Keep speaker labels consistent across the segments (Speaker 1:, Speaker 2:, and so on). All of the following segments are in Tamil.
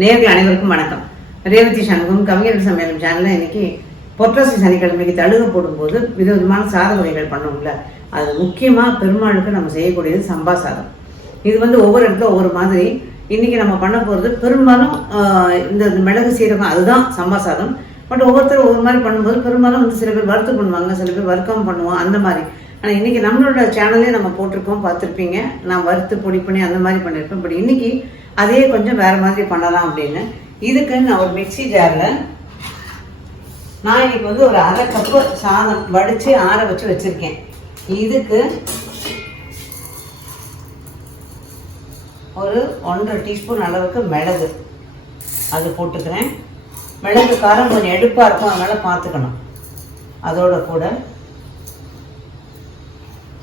Speaker 1: நேர்கள் அனைவருக்கும் வணக்கம். ரேவதி சண்முகம் கவிஞர் சமையலும் சேனல்ல இன்னைக்கு பொற்றாசி சனிக்கிழமைக்கு தழுக போடும்போது விதவிதமான சாத வகைகள் பண்ணுவோம்ல. அது முக்கியமா பெருமாளுக்கு நம்ம செய்யக்கூடியது சம்பா சாதம். இது வந்து ஒவ்வொரு இடத்துல ஒவ்வொரு மாதிரி. இன்னைக்கு நம்ம பண்ண போறது பெரும்பாலும் ஆஹ், இந்த மிளகு சீரகம் அதுதான் சம்பா சாதம். பட் ஒவ்வொருத்தரும் ஒவ்வொரு மாதிரி பண்ணும்போது பெரும்பாலும் வந்து சில பேர் வறுத்து பண்ணுவாங்க சில பேர் வறுக்காம பண்ணுவோம் அந்த மாதிரி. ஆனால் இன்னைக்கு நம்மளோட சேனல்லே நம்ம போட்டிருக்கோம் பார்த்துருப்பீங்க. நான் வறுத்து பொடி பண்ணி அந்த மாதிரி பண்ணியிருப்பேன். பட் இன்னைக்கு அதே கொஞ்சம் வேற மாதிரி பண்ணலாம் அப்படின்னு. இதுக்கு நான் ஒரு மிக்ஸி ஜாரில் நான் இன்னைக்கு வந்து ஒரு அரை கப்பு சாதம் வடித்து ஆற வச்சு வச்சுருக்கேன். இதுக்கு ஒரு ஒன்றரை டீஸ்பூன் அளவுக்கு மிளகு. அது போட்டுக்கிறேன். மிளகு காரம் கொஞ்சம் எடுப்பாக இருக்கும் அதனால் பார்த்துக்கணும் அதோட கூட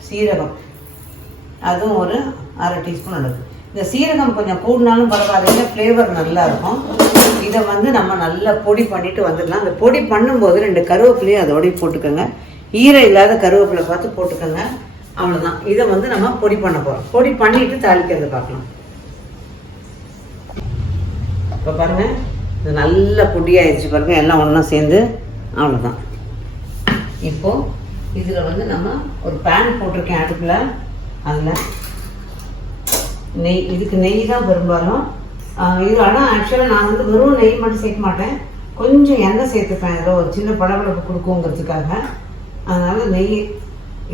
Speaker 1: சீரகம். அதுவும் ஒரு அரை டீஸ்பூன் அளவுக்கு இந்த சீரகம் கொஞ்சம் கூடினாலும் பரவாயில்ல. ஃப்ளேவர் நல்லா இருக்கும் இதை வந்து நம்ம நல்லா பொடி பண்ணிட்டு வந்துடலாம். அந்த பொடி பண்ணும்போது ரெண்டு கருவேப்பிலையும் அதோடய போட்டுக்கோங்க. ஈர இல்லாத கருவேப்பிலை பார்த்து போட்டுக்கோங்க. அவ்வளோதான் இதை வந்து நம்ம பொடி பண்ண போகிறோம் பொடி பண்ணிட்டு தாளிக்கிறது பார்க்கலாம். இப்போ பாருங்கள் இது நல்ல பொடியாயிடுச்சு பாருங்கள் எல்லாம் ஒன்றா சேர்ந்து. அவ்வளோதான் இப்போது இதில் வந்து நம்ம ஒரு பேன் போட்டிருக்கேன் அடுப்பில். அதில் நெய் இதுக்கு நெய் தான் பெரும்பாலும். இது ஆனால் ஆக்சுவலாக நான் வந்து வெறும் நெய் மட்டும் சேர்க்க மாட்டேன். கொஞ்சம் எண்ணெய் சேர்த்துப்பேன். இதில் ஒரு சின்ன படபடப்பு கொடுக்குங்கிறதுக்காக. அதனால் நெய்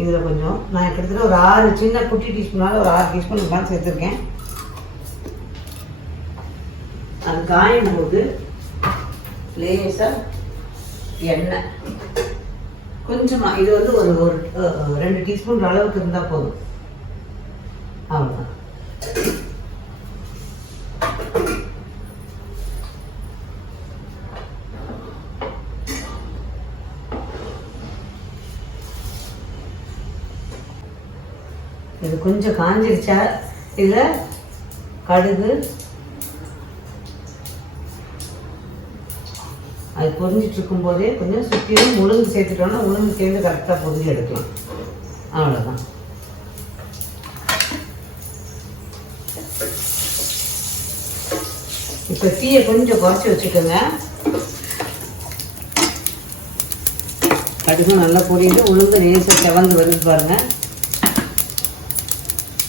Speaker 1: இதில் கொஞ்சம். நான் கிட்டத்தட்ட ஒரு ஆறு சின்ன குட்டி டீஸ்பூனால் ஒரு ஆறு டீஸ்பூன் தான் சேர்த்துருக்கேன். அது காயும் போது லேசாக எண்ணெய். கொஞ்சமாக இது வந்து ஒரு ஒரு ரெண்டு டீஸ்பூன் அளவுக்கு இருந்தால் போதும். அவ்வளோதான் இது கொஞ்சம் காஞ்சிருச்சா? இதில் கடுகு? அது பொரிஞ்சிட்டு இருக்கும்போதே கொஞ்சம் சுற்றிலும் உளுந்து சேர்த்துட்டோம்னா உளுந்து சேர்ந்து கரெக்டாக பொரிஞ்சு எடுக்கலாம். அவ்வளோதான் இப்போ தீயை கொஞ்சம் குறைச்சி வச்சுக்கோங்க. கடுகு நல்லா பொரியுது உளுந்து நேசம் செவந்து வருது பாருங்கள்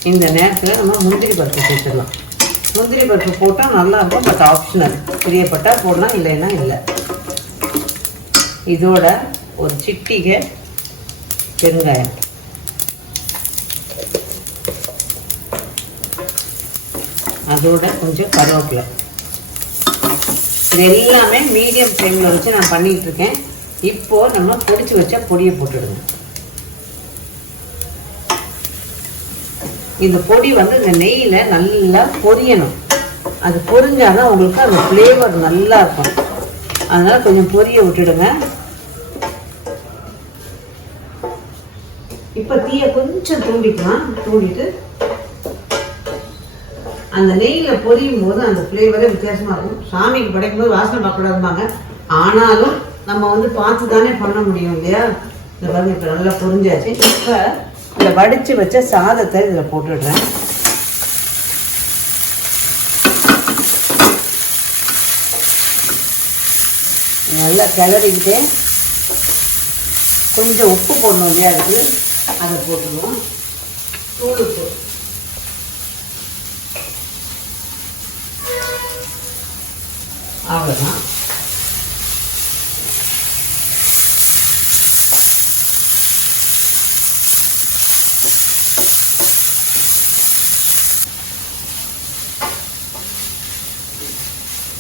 Speaker 1: இந்த நேரத்தில் நம்ம முந்திரி பருப்பு சேர்த்துடலாம். முந்திரி பருப்பு போட்டால் நல்லா இருக்கும். பட் ஆப்ஷனல் பிரியப்பட்டால் போடலாம் இல்லைன்னா இல்லை. இதோட ஒரு சிட்டிகை பெருங்காயம். அதோட கொஞ்சம் கருவேப்பிலை. இது எல்லாமே மீடியம் ஃப்ளேமில் வச்சு நான் பண்ணிட்டு இருக்கேன். இப்போ நம்ம பொடிச்சு வச்ச பொடியை போட்டுடுங்க. இந்த பொடி வந்து இந்த நெய்யில் நல்லா பொரியணும். அது பொரிஞ்சாதான் உங்களுக்கு அந்த ஃப்ளேவர் நல்லா இருக்கும். அதனால் கொஞ்சம் பொரிய விட்டுடுங்க. இப்போ தீயை கொஞ்சம் தூண்டிக்கலாம். தூண்டிட்டு அந்த நெய்யில் பொரியும் போது அந்த ஃப்ளேவரே வித்தியாசமாக இருக்கும். சாமிக்கு படைக்கும் போது வாசனை பார்க்கக்கூடாதுமாங்க ஆனாலும் நம்ம வந்து பார்த்து தானே பண்ண முடியும் இல்லையா? இந்த பாருங்க இப்போ நல்லா பொரிஞ்சாச்சு. இப்போ இந்த வடித்து வச்ச சாதத்தை இதில் போட்டுடுறேன். நல்லா கிளறிக்கிட்டே கொஞ்சம் உப்பு போடணும் இல்லையா அதுக்கு? அதை போட்டுருவோம் தூள் உப்பு. அவ்வளோதான்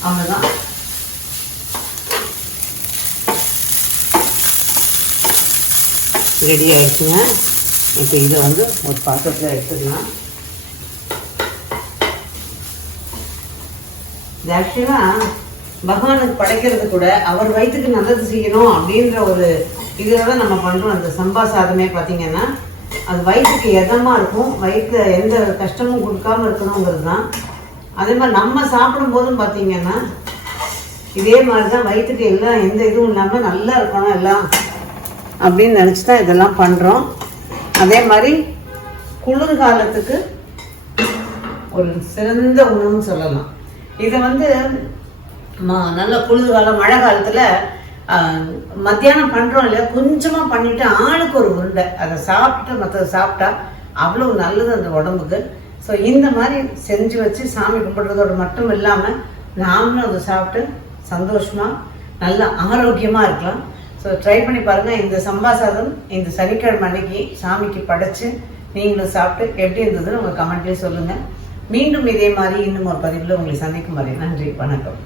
Speaker 1: அவ்வளோதான் ரெடி ஆகிடுச்சுங்க இப்போ இதை வந்து ஒரு பாத்திரத்தில் எடுத்துக்கலாம். இது ஆக்சுவலாக பகவானுக்கு படைக்கிறது கூட அவர் வயிற்றுக்கு நல்லது செய்யணும் அப்படின்ற ஒரு இதில் தான் நம்ம பண்ணுறோம் அந்த சம்பா சாதமே பார்த்தீங்கன்னா அது வயிற்றுக்கு எதமாக இருக்கும். வயிற்றில் எந்த கஷ்டமும் கொடுக்காம இருக்கணுங்கிறது தான். அதே மாதிரி நம்ம சாப்பிடும் போதும் பார்த்தீங்கன்னா இதே மாதிரி தான் வயிற்றுக்கு எல்லாம் எந்த இதுவும் இல்லாமல் நல்லா இருக்கணும் எல்லாம் அப்படின்னு நினச்சி தான் இதெல்லாம் பண்ணுறோம் அதே மாதிரி குளிர்காலத்துக்கு ஒரு சிறந்த உணவுன்னு சொல்லலாம். இதை வந்து நல்ல குளிர்காலம் மழை காலத்தில் மத்தியானம் பண்ணுறோம் இல்லையா? கொஞ்சமாக பண்ணிவிட்டு ஆளுக்கு ஒரு உருண்டை. அதை சாப்பிட்டு மற்றதை சாப்பிட்டா அவ்வளோ நல்லது அந்த உடம்புக்கு. ஸோ இந்த மாதிரி செஞ்சு வச்சு சாமி கும்பிடுறதோட மட்டும் இல்லாமல் நாமளும் அதை சாப்பிட்டு சந்தோஷமாக நல்லா ஆரோக்கியமாக இருக்கலாம். ஸோ ட்ரை பண்ணி பாருங்கள் இந்த சம்பா சாதம் இந்த சனிக்கிழமை அன்னைக்கு சாமிக்கு படைச்சு நீங்களும் சாப்பிட்டு எப்படி இருந்ததுன்னு உங்கள் கமெண்ட்லேயே சொல்லுங்கள் மீண்டும் இதே மாதிரி இன்னும் ஒரு பதிவில் உங்களை சந்திக்கும் வரை நன்றி வணக்கம்.